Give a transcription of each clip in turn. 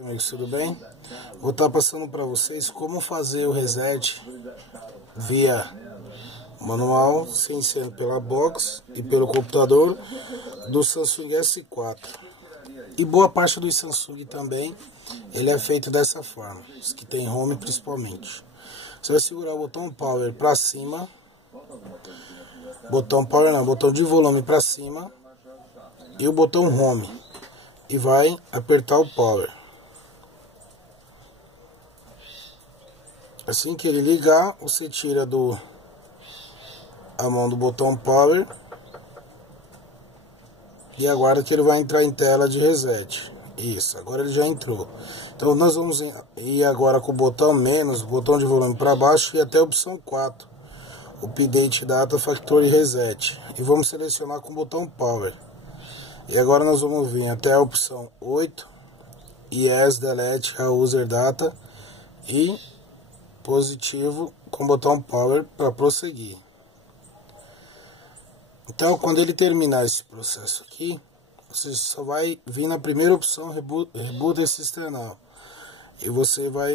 Amigos, tudo bem? Vou estar passando para vocês como fazer o reset via manual, sem ser pela box e pelo computador do Samsung S4. E boa parte dos Samsung também, ele é feito dessa forma, os que tem home principalmente. Você vai segurar o botão power para cima, botão de volume para cima e o botão home e vai apertar o power. Assim que ele ligar, você tira a mão do botão power e aguarda que ele vai entrar em tela de reset. Isso, agora ele já entrou. Então nós vamos ir agora com o botão menos, botão de volume para baixo e até a opção 4, Update Data Factory Reset. E vamos selecionar com o botão power. E agora nós vamos vir até a opção 8, Yes Delete a User Data e positivo com o botão power para prosseguir. Então, quando ele terminar esse processo aqui, você só vai vir na primeira opção, Reboot External, e você vai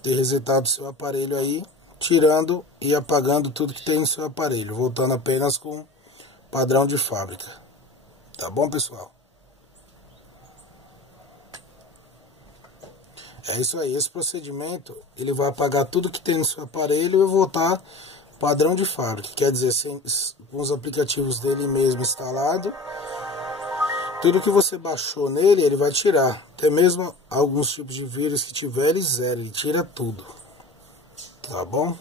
ter resetado seu aparelho aí, tirando e apagando tudo que tem no seu aparelho, voltando apenas com padrão de fábrica. Tá bom, pessoal? É isso aí, esse procedimento ele vai apagar tudo que tem no seu aparelho e voltar padrão de fábrica, quer dizer, com os aplicativos dele mesmo instalado, tudo que você baixou nele ele vai tirar, até mesmo alguns tipos de vírus que tiver ele zera, ele tira tudo, tá bom?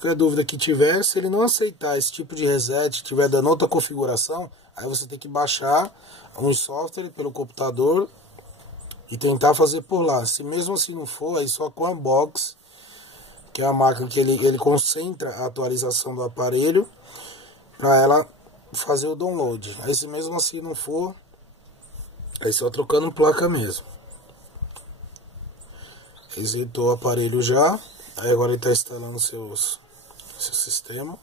Qualquer dúvida que tiver, se ele não aceitar esse tipo de reset, tiver dando outra configuração, aí você tem que baixar um software pelo computador e tentar fazer por lá. Se mesmo assim não for, aí só com a box, que é a marca que ele concentra a atualização do aparelho para ela fazer o download. Aí se mesmo assim não for, aí só trocando placa mesmo. Resetou o aparelho já, aí agora ele está instalando seu sistema.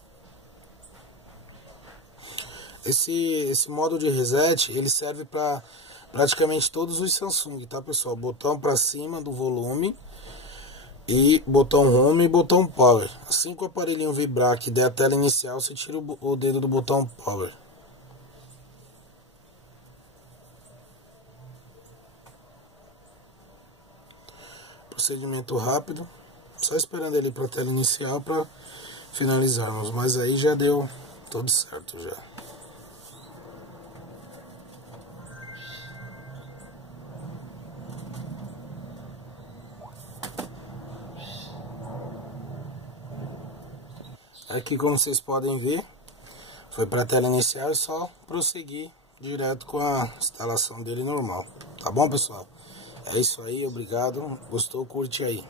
Esse modo de reset ele serve para praticamente todos os Samsung, tá, pessoal? Botão para cima do volume e botão home e botão power. Assim que o aparelhinho vibrar que der a tela inicial, você tira o dedo do botão power. Procedimento rápido, só esperando ele para a tela inicial para finalizarmos, mas aí já deu tudo certo já. Aqui, como vocês podem ver, foi para a tela inicial e só prosseguir direto com a instalação dele normal. Tá bom, pessoal? É isso aí, obrigado. Gostou? Curte aí.